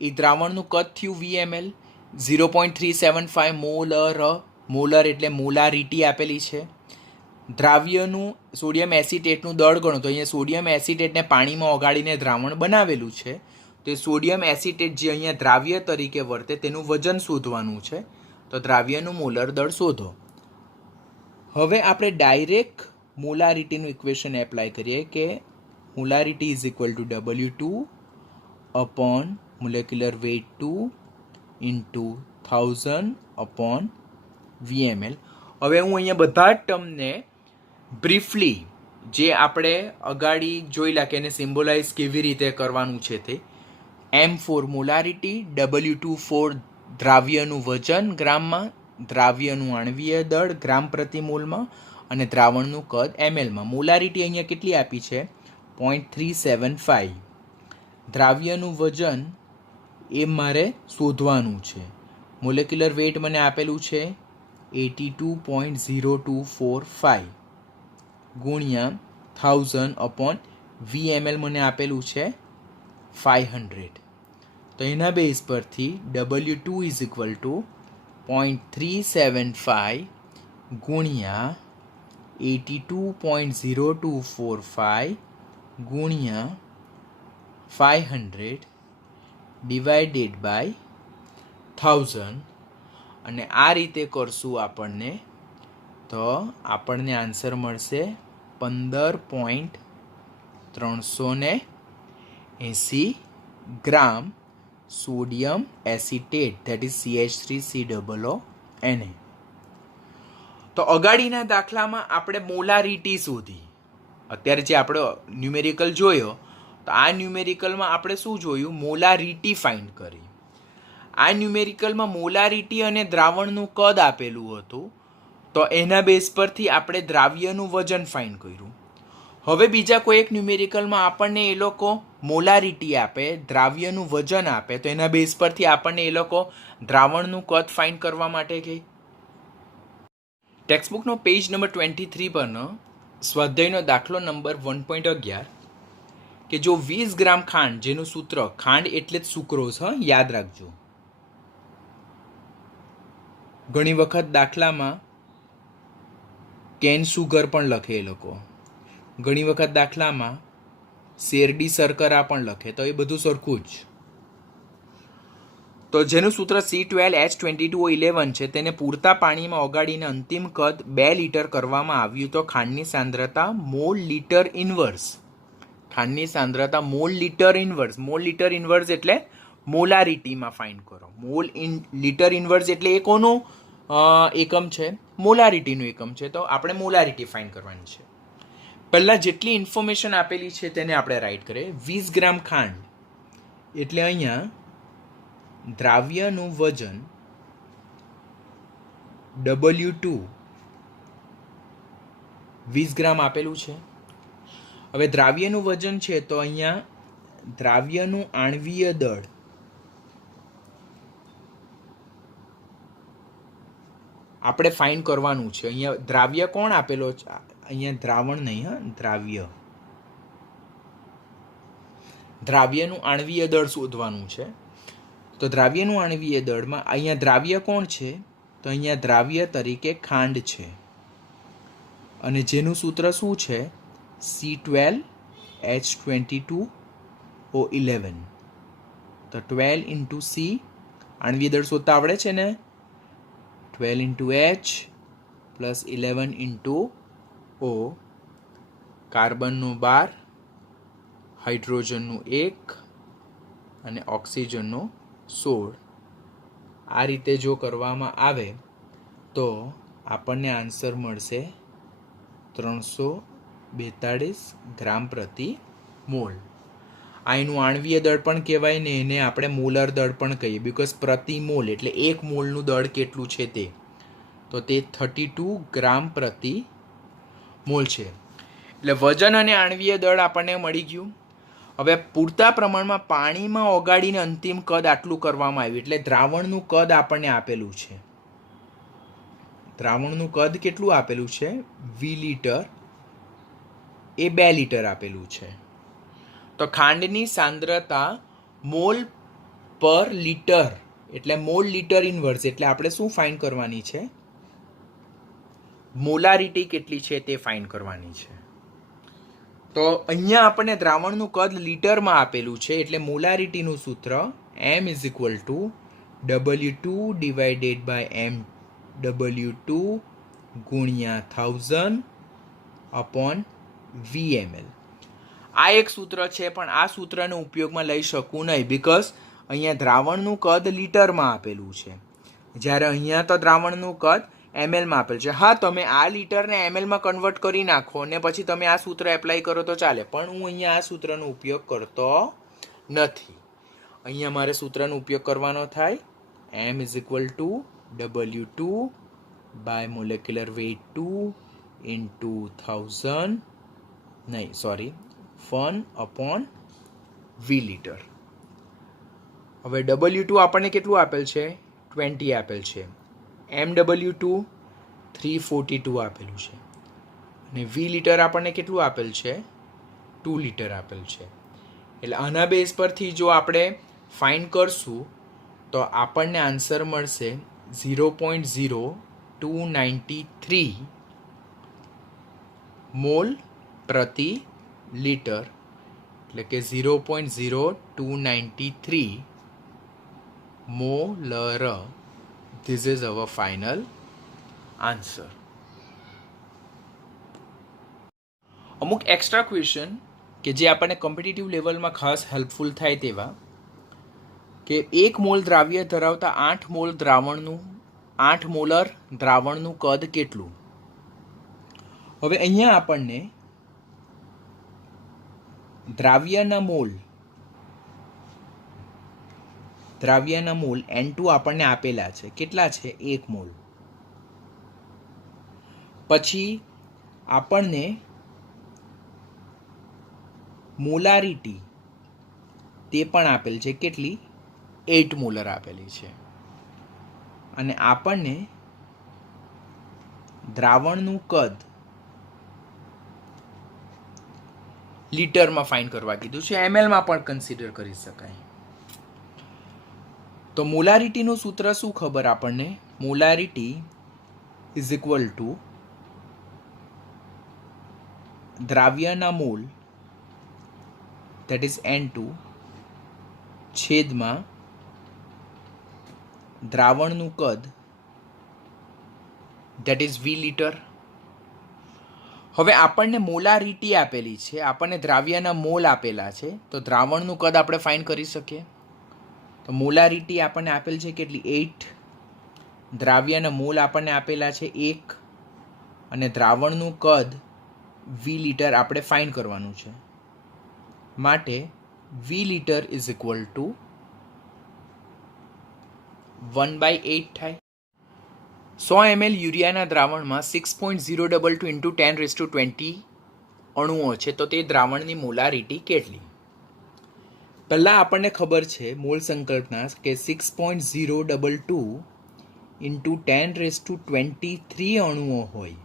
એ દ્રાવણનું કદ થયું VmL, 0.375 મોલર, મોલર એટલે મોલારિટી આપેલી છે. દ્રાવ્યનું સોડિયમ એસિટેટનું દળ ગણો, તો અહીંયા સોડિયમ એસિટેટને પાણીમાં ઓગાળીને દ્રાવણ બનાવેલું છે, તો એ સોડિયમ એસિટેટ જે અહીંયા દ્રાવ્ય તરીકે વર્તે તેનું વજન શોધવાનું છે. તો દ્રાવ્યનું મોલર દળ શોધો. હવે આપણે ડાયરેક્ટ મોલારિટીનું ઇક્વેશન એપ્લાય કરીએ કે molarity is equal to W2 upon molecular weight 2 into 1000 upon VmL. હવે હું અહીંયા બધા જ ટર્મને બ્રીફલી જે આપણે અગાડી જોઈલા કે એને સિમ્બોલાઇઝ કેવી રીતે કરવાનું છે તે, M4 મોલારિટી, W24 દ્રાવ્યનું વજન ગ્રામમાં, દ્રાવ્યનું આણ્વીય દળ ગ્રામ પ્રતિ મોલમાં અને દ્રાવણનું કદ mlમાં. મોલારિટી અહીંયા કેટલી આપી છે? 0.375. દ્રાવ્યનું વજન એ મારે શોધવાનું છે. મોલેક્યુલર વેઇટ મને આપેલું છે 82.0245 ગુણ્યા 1000 અપોન VmL મને આપેલું છે 500. તો એના બેઝ પરથી W2 ઇઝ ઇક્વલ ટુ 0.375 ગુણ્યા 82.0245 ગુણ્યા 500 ડિવાઇડેડ બાય 1000, અને આ રીતે કરશું આપણને તો આપણને આન્સર મળશે 15.380 gram sodium acetate, that is CH3COONA. તો અગાડીના દાખલામાં આપણે મોલારિટી શોધી. અત્યારે જે આપણે ન્યુમેરિકલ જોયો, તો આ ન્યુમેરિકલમાં આપણે શું જોયું? મોલારિટી ફાઇન્ડ કરી. આ ન્યુમેરિકલમાં મોલારિટી અને દ્રાવણનું કદ આપેલું હતું, તો એના બેઝ પરથી આપણે દ્રાવ્યનું વજન ફાઇન્ડ કર્યું. હવે બીજા કોઈ એક ન્યુમેરિકલમાં આપણને એ લોકો મોલારિટી આપે, દ્રાવ્યનું વજન આપે, તો એના બેઝ પરથી આપણને એ લોકો દ્રાવણનું કદ ફાઇન્ડ કરવા માટે કહે. ટેક્સ્ટબુકનો પેજ નંબર 23 પરનો સ્વાધ્યાયનો દાખલો નંબર 1.11 કે જો 20 ગ્રામ ખાંડ, જેનું સૂત્ર ખાંડ એટલે જ સુક્રોઝ, યાદ રાખજો. ઘણી વખત દાખલામાં કેન સુગર પણ લખે એ લોકો, ઘણી વખત દાખલામાં શેરડી શર્કરા પણ લખે, તો એ બધું સરખું જ. તો જેનું સૂત્ર C12H22O11 છે, તેને પૂરતા પાણીમાં ઓગાળીને અંતિમ કદ 2 લિટર કરવામાં આવ્યું તો ખાંડની સાંદ્રતા મોલ લિટર ઇન્વર્સ. ખાંડની સાંદ્રતા mall litre inverse, mall litre inverse એટલે મોલારિટીમાં ફાઇન્ડ કરો. લિટર ઇન્વર્સ એટલે એ કોનું એકમ છે? મોલારિટીનું એકમ છે. તો આપણે મોલારિટી ફાઇન્ડ કરવાની છે. પહેલાં જેટલી ઇન્ફોર્મેશન આપેલી છે તેને આપણે રાઇટ કરીએ. 20 ગ્રામ ખાંડ એટલે અહીંયા દ્રાવ્યનું વજન W2 20 ગ્રામ આપેલું છે. હવે દ્રાવ્યનું વજન છે, તો અહીંયા દ્રાવ્યનું આણ્વીય દળ આપણે ફાઇન્ડ કરવાનું છે. અહીંયા દ્રાવ્ય કોણ આપેલો છે? અહીંયા દ્રાવણ નહીં, દ્રાવ્ય. દ્રાવ્યનું આણ્વીય દળ શોધવાનું છે. તો દ્રાવ્યનું આણવીય દળમાં અહીંયા દ્રાવ્ય કોણ છે? તો અહીંયા દ્રાવ્ય તરીકે ખાંડ છે અને જેનું સૂત્ર શું છે? C12H22O11. તો 12 ઇન્ટુ સી, આણવીય દળ શોધતા આવડે છે ને? 12 into H plus 11 into O. કાર્બનનું 12, હાઇડ્રોજનનું 1 અને ઓક્સિજનનું 16. આ રીતે જો કરવામાં આવે તો આપણને આન્સર મળશે 342 ગ્રામ પ્રતિ મોલ. આ એનું આણવીય દળ પણ કહેવાય ને એને આપણે મોલર દળ પણ કહીએ, બિકોઝ પ્રતિ મોલ એટલે એક મોલનું દળ કેટલું છે તે, તો તે 32 ગ્રામ પ્રતિ મોલ છે. એટલે વજન અને આણવીય દળ આપણને મળી ગયું. હવે પૂરતા પ્રમાણમાં પાણીમાં ઓગાળીને અંતિમ કદ આટલું કરવામાં આવ્યું, એટલે દ્રાવણનું કદ આપણને આપેલું છે. દ્રાવણનું કદ કેટલું આપેલું છે? 20 લીટર, એ 2 લીટર આપેલું છે. તો ખાંડની સાંદ્રતા મોલ પર લીટર એટલે મોલ લીટર ઇનવર્સ, એટલે આપણે શું ફાઇન્ડ કરવાની છે? મોલારિટી કેટલી છે તે ફાઇન્ડ કરવાની છે. તો અહીંયા આપણને દ્રાવણનું કદ લીટરમાં આપેલું છે, એટલે મોલારિટીનું સૂત્ર M = W2 divided by MW2 ગુણ્યા 1000 અપોન VmL. આ એક સૂત્ર છે, પણ આ સૂત્રને ઉપયોગમાં લઈ શકું નહીં, બિકોઝ અહીંયા દ્રાવણનું કદ લીટરમાં આપેલું છે, જ્યારે અહીંયા તો દ્રાવણનું કદ એમએલમાં આપેલ છે. હા, તમે આ લીટરને એમએલમાં કન્વર્ટ કરી નાખો અને પછી તમે આ સૂત્ર એપ્લાય કરો તો ચાલે, પણ હું અહીંયા આ સૂત્રનો ઉપયોગ કરતો નથી. અહીંયા મારે સૂત્રનો ઉપયોગ કરવાનો થાય M = W2 by molecular weight 2 into 1 upon V litre. હવે W2 આપણને કેટલું આપેલ છે? 20 આપેલ છે. MW2 342 આપેલું છે અને V લીટર આપણને કેટલું આપેલ છે? 2 લીટર આપેલ છે. એટલે આના બેઝ પરથી જો આપણે ફાઇન્ડ કરશું તો આપણને આન્સર મળશે 0.0293 મોલ પ્રતિ લીટર, એટલે કે 0.0293 molar. This is our final answer. અમુક એક્સ્ટ્રા ક્વેશ્ચન કે જે આપણને કોમ્પિટિટિવ લેવલમાં ખાસ હેલ્પફુલ થાય તેવા, કે 1 મોલ દ્રાવ્ય ધરાવતા 8 મોલર દ્રાવણનું કદ કેટલું? હવે અહીંયા આપણને દ્રાવ્યના મોલ N2 આપણને આપેલા છે. કેટલા છે? 1 મોલ. પછી આપણને મોલારિટી તે પણ આપેલ છે. કેટલી? 8 મોલર આપેલી છે. અને આપણને દ્રાવણનું કદ લીટરમાં ફાઇન્ડ કરવા કીધું છે. એમએલમાં પણ કન્સિડર કરી શકાય. તો મોલારિટીનું સૂત્ર શું ખબર આપણને? મોલારિટી = દ્રાવ્યના મોલ that is N2 છેદમાં દ્રાવણનું કદ that is V લીટર. હવે આપણને મોલારિટી આપેલી છે, આપણને દ્રાવ્યના મોલ આપેલા છે, તો દ્રાવણનું કદ આપણે ફાઇન્ડ કરી શકીએ. તો મોલારિટી આપણને આપેલ છે કેટલી? 8. દ્રાવ્યના મોલ આપણને આપેલા છે 1 અને દ્રાવણનું કદ V લીટર આપણે ફાઇન્ડ કરવાનું છે. માટે V લીટર = 1/8 થાય. 100 ml યુરિયાના દ્રાવણમાં 6.022 × 10⁻20 અણુઓ છે, તો તે દ્રાવણની મોલારિટી કેટલી? પહેલાં આપણને ખબર છે મોલ સંકલ્પના કે 6.022 × 10⁻23 અણુઓ હોય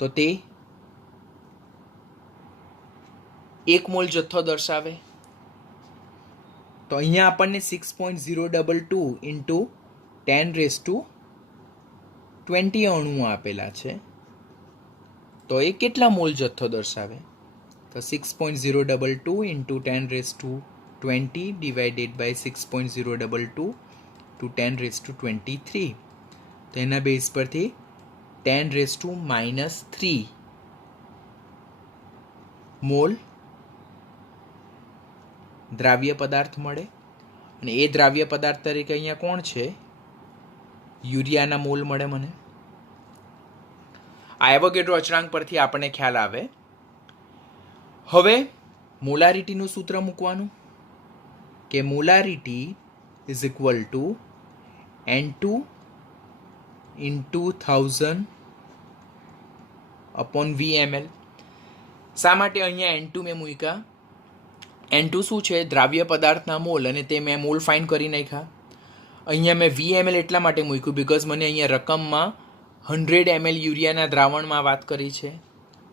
તો તે 1 મોલ જથ્થો દર્શાવે. તો અહીંયા આપણને 6.022 ઇન્ટુ 10⁻20 અણુઓ આપેલા છે. તો એ કેટલા મોલ જથ્થો દર્શાવે? તો 6.022 ઇન્ટુ 10⁻20 ડિવાઇડેડ બાય 6.022 ટુ 10⁻23. તો એના બેઝ પરથી 10⁻³ મોલ દ્રાવ્ય પદાર્થ મળે. અને એ દ્રાવ્ય પદાર્થ તરીકે અહીંયા કોણ છે? યુરિયાના મોલ મળે મને. આ એવોગેડ્રો અચળાંક પરથી આપણને ખ્યાલ આવે. હવે મોલારિટીનું સૂત્ર મૂકવાનું કે molarity is equal to N2 into 1000 upon VmL. શા માટે અહીંયા N2 મેં મૂક્યા? N2 શું છે? દ્રાવ્ય પદાર્થના મોલ, અને તે મેં મોલ ફાઇન કરી નાખ્યા. અહીંયા મેં VmL એટલા માટે મૂક્યું બિકોઝ મને અહીંયા રકમમાં 100 ml યુરિયાના દ્રાવણમાં વાત કરી છે.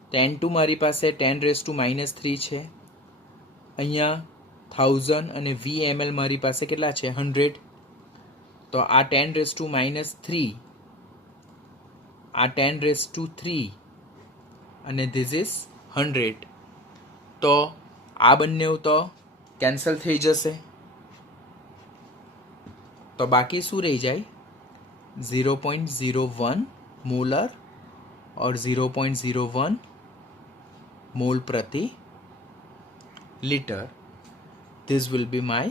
તો N2 મારી પાસે 10⁻³ છે, અહીંયા 1000, અને VmL મારી પાસે કેટલા છે? 100. તો આ 10⁻³ આ 10⁻³ અને ધીસ ઇઝ 100. તો આ બંને તો કેન્સલ થઈ જશે. તો બાકી શું રહી જાય? 0.01 મોલર और 0.01 मोल प्रति litre. This will be my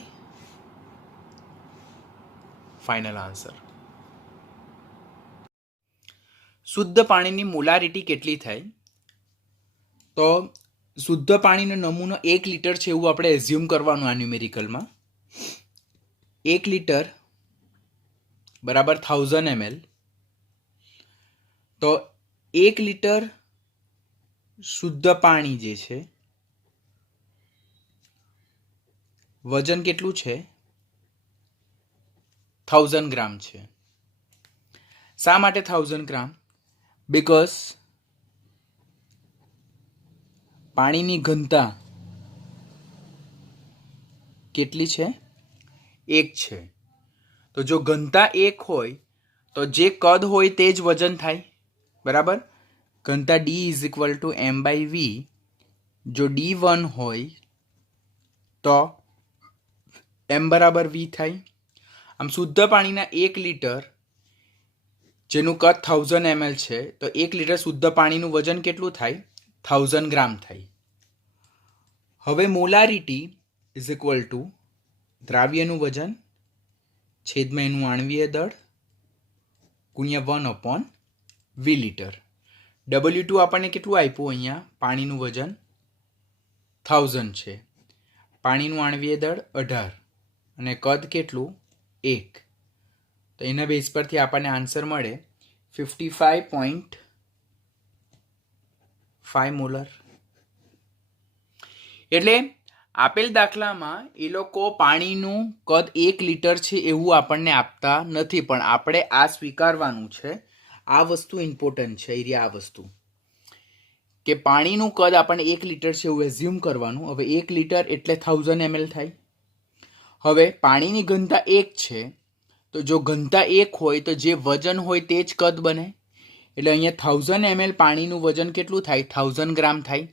final answer. શુદ્ધ પાણીની મોલારિટી કેટલી થાય? તો શુદ્ધ પાણીનો નમૂનો 1 લીટર છે એવું આપણે એઝ્યુમ કરવાનું આ ન્યુમેરિકલમાં. 1 લીટર બરાબર 1000 ml. તો 1 લીટર શુદ્ધ પાણી જે છે વજન કેટલું છે? 1000 ગ્રામ છે. શા માટે 1000 ગ્રામ? બિકોઝ પાણીની ઘનતા કેટલી છે? 1 છે. તો જો ઘનતા 1 હોય તો જે કદ હોય તે જ વજન થાય. બરાબર? ઘનતા D is equal two m/v. જો D1 હોય તો m બરાબર v થાય. આમ શુદ્ધ પાણીના 1 લીટર જેનું કદ 1000 ml છે, તો 1 લીટર શુદ્ધ પાણીનું વજન કેટલું થાય? 1000 ગ્રામ થાય. હવે મોલારિટી ઇઝ ઇક્વલ ટુ દ્રાવ્યનું વજન છેદમાં એનું આણ્વીય દળ ગુણ્યા 1/v લીટર. W2 આપણને કેટલું આપ્યું? અહીંયા પાણીનું વજન 1000 છે, પાણીનું આણ્વીય દળ 18 અને કદ કેટલું? 1. તો એના બેઝ પરથી આપણને આન્સર મળે 55.5 મોલર. એટલે આપેલ દાખલામાં એ લોકો પાણીનું કદ 1 લીટર છે એવું આપણને આપતા નથી, પણ આપણે આ સ્વીકારવાનું છે. આ વસ્તુ ઇમ્પોર્ટન્ટ છે. આ વસ્તુ કે પાણીનું કદ આપણને 1 લીટર છે એવું એઝ્યુમ કરવાનું. હવે 1 લીટર એટલે 1000 ml થાય. હવે પાણીની ઘનતા 1 છે, તો જો ઘનતા 1 હોય તો જે વજન હોય તે જ કદ બને. એટલે અહીંયા 1000 ml પાણીનું વજન કેટલું થાય? 1000 ગ્રામ થાય.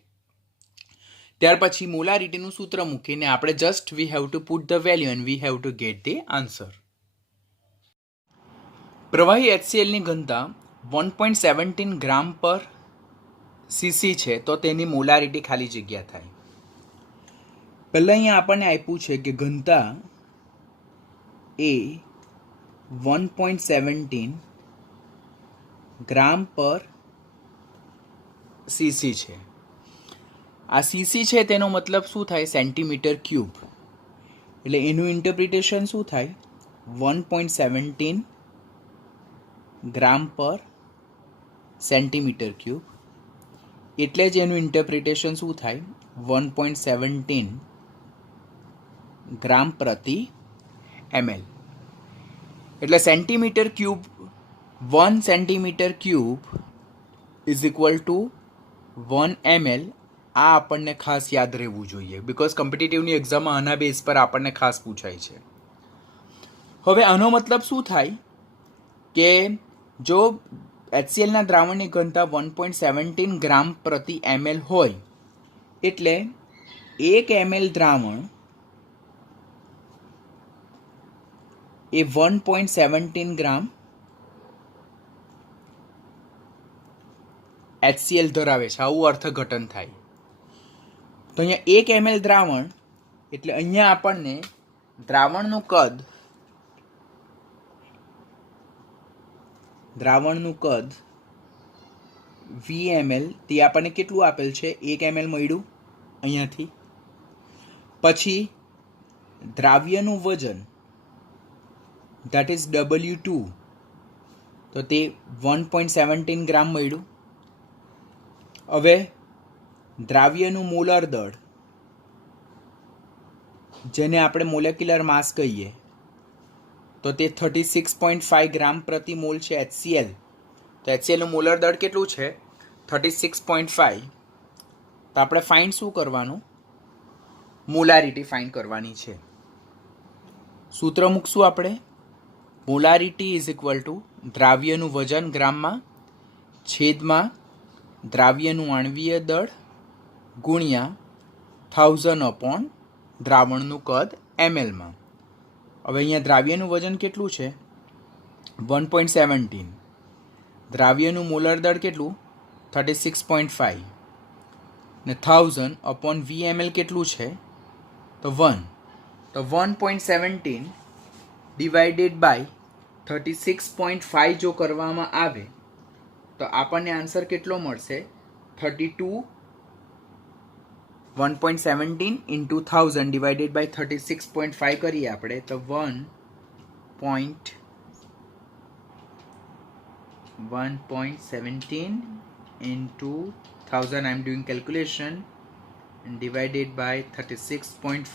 ત્યાર પછી મોલારિટીનું સૂત્ર મૂકીને આપણે just we have to put the value and we have to gate the answer. પ્રવાહી HClની ઘનતા 1.17 ગ્રામ પર સીસી છે, તો તેની મોલારિટી ખાલી જગ્યા થાય. પહેલાં અહીંયા આપણને આપ્યું છે કે ઘનતા એ 1.17 ગ્રામ પર સીસી છે. આ સીસી છે તેનો મતલબ શું થાય? Centimetre cube. એટલે એનું ઇન્ટરપ્રિટેશન શું થાય? 1.17 ગ્રામ પર સેન્ટીમીટર ક્યુબ. એટલે જ એનું ઇન્ટરપ્રિટેશન શું થાય? 1.17 ગ્રામ પ્રતિ ml. એટલે centimetre cube 1 centimetre cube is equal to 1 ml આ આપણને ખાસ યાદ રહેવું જોઈએ, બિકોઝ કોમ્પિટિટિવની એક્ઝામમાં આના બેઝ પર આપણને ખાસ પૂછાય છે. હવે આનો મતલબ શું થાય કે જો HClના દ્રાવણની ઘનતા 1.17 ગ્રામ પ્રતિ ml હોય એટલે 1 ml દ્રાવણ એ 1.17 ગ્રામ HCl ધરાવે છે, આવું અર્થઘટન થાય. તો અહીંયા 1 ml દ્રાવણ એટલે અહીંયા આપણને દ્રાવણનું કદ VmL તે આપણને કેટલું આપેલ છે? 1 ml મળ્યું અહીંયાથી. પછી દ્રાવ્યનું વજન that is W2 તો તે 1.17 ગ્રામ મળ્યું. હવે દ્રાવ્યનું મોલર દળ જેને આપણે મોલેક્યુલર માસ કહીએ તો તે 36.5 ગ્રામ પ્રતિ મોલ છે HCl. તો HClનું મોલર દળ કેટલું છે? 36.5. તો આપણે ફાઇન્ડ શું કરવાનું? મોલારિટી ફાઇન્ડ કરવાની છે. સૂત્ર મૂકશું આપણે. મોલારિટી ઇઝ ઇક્વલ ટુ દ્રાવ્યનું વજન ગ્રામમાં છેદમાં દ્રાવ્યનું આણ્વીય દળ ગુણ્યા 1000 અપોન દ્રાવણનું કદ mlમાં. હવે અહીંયા દ્રાવ્યનું વજન કેટલું છે? 1.17. દ્રાવ્યનું મોલર દળ કેટલું? 36.5 ને 1000 અપોન VmL કેટલું છે? તો 1. તો 1.17 ડિવાઇડેડ બાય 36.5 જો કરવામાં આવે તો આપણને આન્સર કેટલો મળશે? 32. 1.17 ઇન્ટુ 1000 ડિવાઇડેડ બાય 36.5 કરીએ આપણે તો 1.17 into 1000 I am doing calculation and divided by 36.5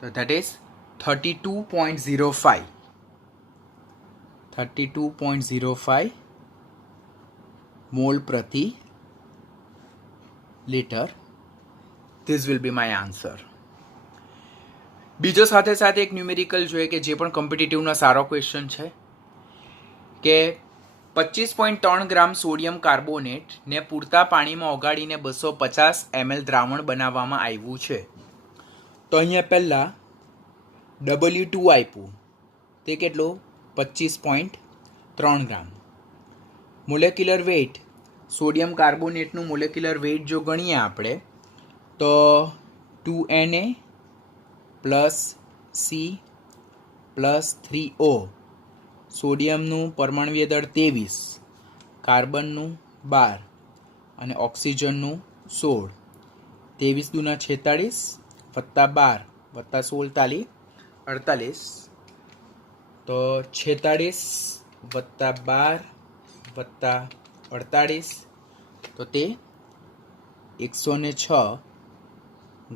so that is 32.05 mole prati liter. This will be my answer. બીજો સાથે સાથે એક ન્યુમેરિકલ જોઈએ કે જે પણ કોમ્પિટિટિવનો સારો ક્વેશ્ચન છે કે 25.3 ગ્રામ સોડિયમ કાર્બોનેટ ને પૂરતા પાણીમાં ઓગાળીને 250 ml દ્રાવણ બનાવવામાં આવ્યું છે. તો અહીંયા પહેલાં W2 આપ્યું તે કેટલું? 25.3 ગ્રામ. મોલેક્યુલર વેઇટ સોડિયમ કાર્બોનેટનું મોલેક્યુલર વેઇટ જો ગણીએ આપણે તો 2Na plus C plus 3O. સોડિયમનું પરમાણુય દળ 23, કાર્બનનું 12 અને ઓક્સિજનનું 16. 23 દુના 46 વત્તા 12 વત્તા 16 48. તો 46 વત્તા 12 વત્તા 48 તો તે 106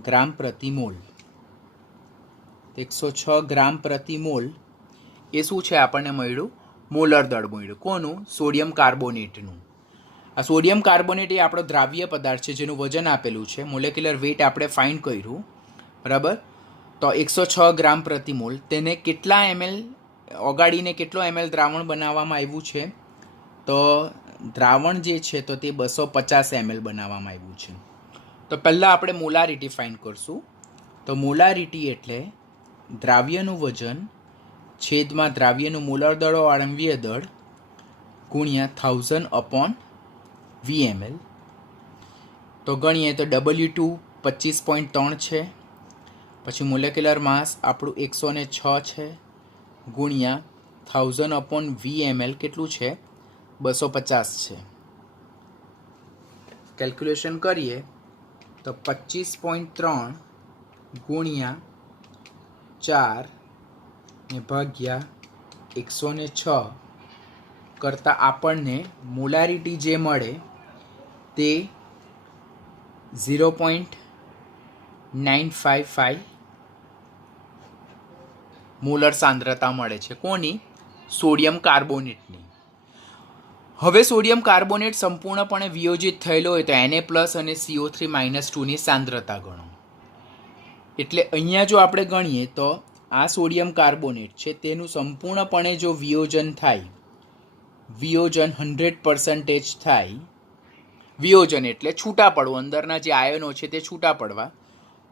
ગ્રામ પ્રતિ મોલ. 106 ગ્રામ પ્રતિ મોલ એ શું છે આપણને મળ્યું? મોલર દળ મળ્યું. કોનું? સોડિયમ કાર્બોનેટનું. આ સોડિયમ કાર્બોનેટ એ આપણો દ્રાવ્ય પદાર્થ છે જેનું વજન આપેલું છે. મોલેક્યુલર વેઇટ આપણે ફાઇન્ડ કર્યું, બરાબર. તો 106 ગ્રામ પ્રતિ મોલ. તેને કેટલા ml ઓગાળીને કેટલો ml દ્રાવણ બનાવવામાં આવ્યું છે? તો દ્રાવણ જે છે તો તે 250 ml બનાવવામાં આવ્યું છે. તો પહેલાં આપણે મોલારિટી ફાઇન્ડ કરશું. તો મોલારિટી એટલે દ્રાવ્યનું વજન છેદમાં દ્રાવ્યનું મોલર દળ આણ્વીય દળ ગુણ્યા 1000 અપોન VmL. તો ગણીએ તો W2 25.3 છે, પછી મોલેક્યુલર માસ આપણું 106 છે ગુણ્યા 1000 અપોન VmL કેટલું છે? 250 છે. કેલ્ક્યુલેશન કરીએ તો 25.3 ગુણ્યા 4 ને ભાગ્યા 106 કરતાં આપણને મોલારિટી જે મળે તે 0.955 મોલર સાંદ્રતા મળે છે. કોની? સોડિયમ કાર્બોનેટની. હવે સોડિયમ કાર્બોનેટ સંપૂર્ણપણે વિયોજિત થયેલો હોય તો Na+ અને CO3-2ની સાંદ્રતા ગણો. એટલે અહીંયા જો આપણે ગણીએ તો આ સોડિયમ કાર્બોનેટ છે તેનું સંપૂર્ણપણે જો વિયોજન થાય, વિયોજન 100% થાય, વિયોજન એટલે છૂટા પડવું, અંદરના જે આયનો છે તે છૂટા પડવા,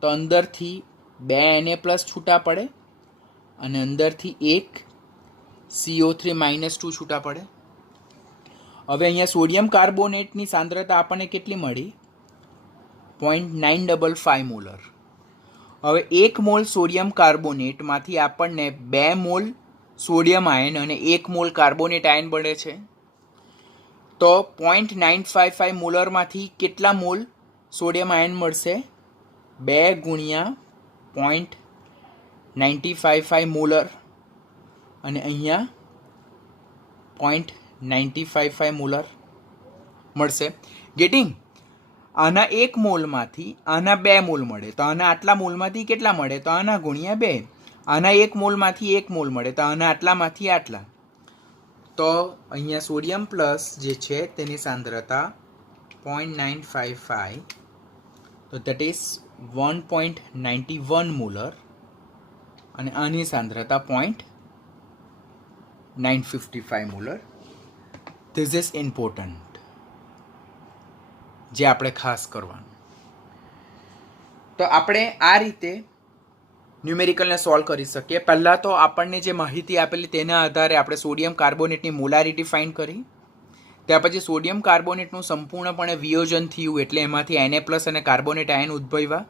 તો અંદરથી 2 Na+ છૂટા પડે અને અંદરથી 1 CO3-2 છૂટા પડે. હવે અહીંયા સોડિયમ કાર્બોનેટની સાંદ્રતા આપણને કેટલી મળી? 0.955 મોલર. હવે 1 મોલ સોડિયમ કાર્બોનેટમાંથી આપણને 2 મોલ સોડિયમ આયન અને 1 મોલ કાર્બોનેટ આયન બને છે. તો 0.955 મોલરમાંથી કેટલા મોલ સોડિયમ આયન મળશે? 2 ગુણ્યા 0.955 મોલર અને અહીંયા 0.955 મોલર મળશે. ગેટિંગ? આના 1 મોલમાંથી આના 2 મોલ મળે તો આના આટલા મોલમાંથી કેટલા મળે? તો આના ગુણ્યા 2. આના 1 મોલમાંથી 1 મોલ મળે તો આના આટલામાંથી આટલા. તો અહીંયા સોડિયમ પ્લસ જે છે તેની સાંદ્રતા 0.955, તો દેટ ઇઝ 1.91 મોલર અને આની સાંદ્રતા 0.955 મોલર. ધીસ ઇઝ ઇમ્પોર્ટન્ટ, જે આપણે ખાસ કરવાનું. તો આપણે આ રીતે ન્યુમેરિકલને સોલ્વ કરી શકીએ. પહેલાં તો આપણને જે માહિતી આપેલી તેના આધારે આપણે સોડિયમ કાર્બોનેટની મોલારિટી ફાઇન્ડ કરી. ત્યાર પછી સોડિયમ કાર્બોનેટનું સંપૂર્ણપણે વિયોજન થયું એટલે એમાંથી Na+ અને કાર્બોનેટ આયન ઉદ્ભવ્યા.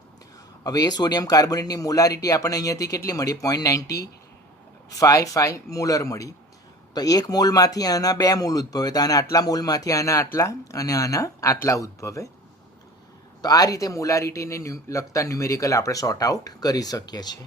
હવે એ સોડિયમ કાર્બોનેટની મોલારિટી આપણને અહીંયાથી કેટલી મળી? 0.955 મોલર મળી. તો 1 મોલમાંથી આના 2 મોલ ઉદ્ભવે તો આના આટલા મોલમાંથી આના આટલા અને આના આટલા ઉદ્ભવે. તો આ રીતે મોલારિટીને લગતા ન્યુમેરિકલ આપણે સોર્ટ આઉટ કરી શકીએ છીએ.